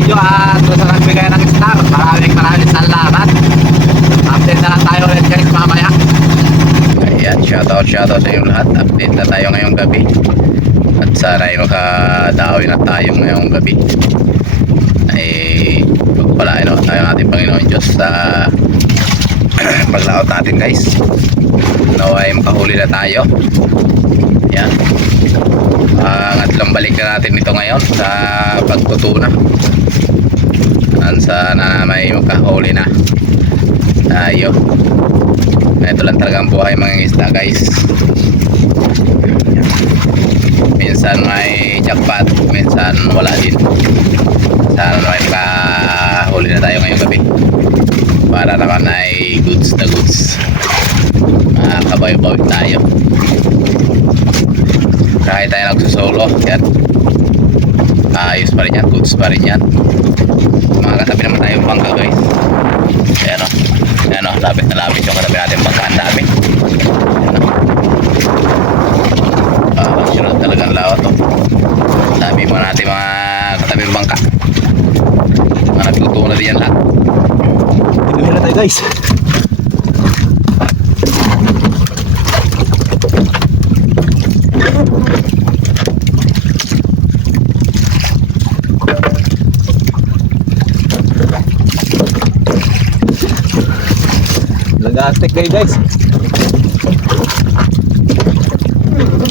video at gusto nagbigay ng star. Maraming salamat. Update na lang tayo ulit guys mamaya. Ayan, shoutout sa inyo lahat. Update na tayo ngayong gabi. At sana ay makadawi na tayo ngayong gabi. Ay pagpalain naman tayo natin Panginoon Diyos sa paglaot natin guys. Naway makahuli na tayo. Yan. Ngatlong balik na natin ito ngayon sa pagtutuna. Sana may makahuli na tayo. Ito lang talaga ang buhay mga isda guys. Minsan may jackpot, minsan wala din. Sana may makahuli na tayo ngayong gabi para naman ay goods na goods. Kabayo-bawi tayo kahit tayo nagsusolo. Yan, ayos pa rin yan, goods pa rin yan. Mga katabi naman tayo bangka guys. Ayan o, ayan o, lapit na lapit yung katabi natin bangka. Ang dami. Ayan o, sunod talagang lawat o. Dami mo natin mga katabi ng bangka. Mga nagtutunan din yan lahat. Tignan na tayo guys. Lagastik kayo guys. Thank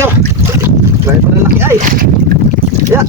you. Dahil pa lalaki ay. Yeah.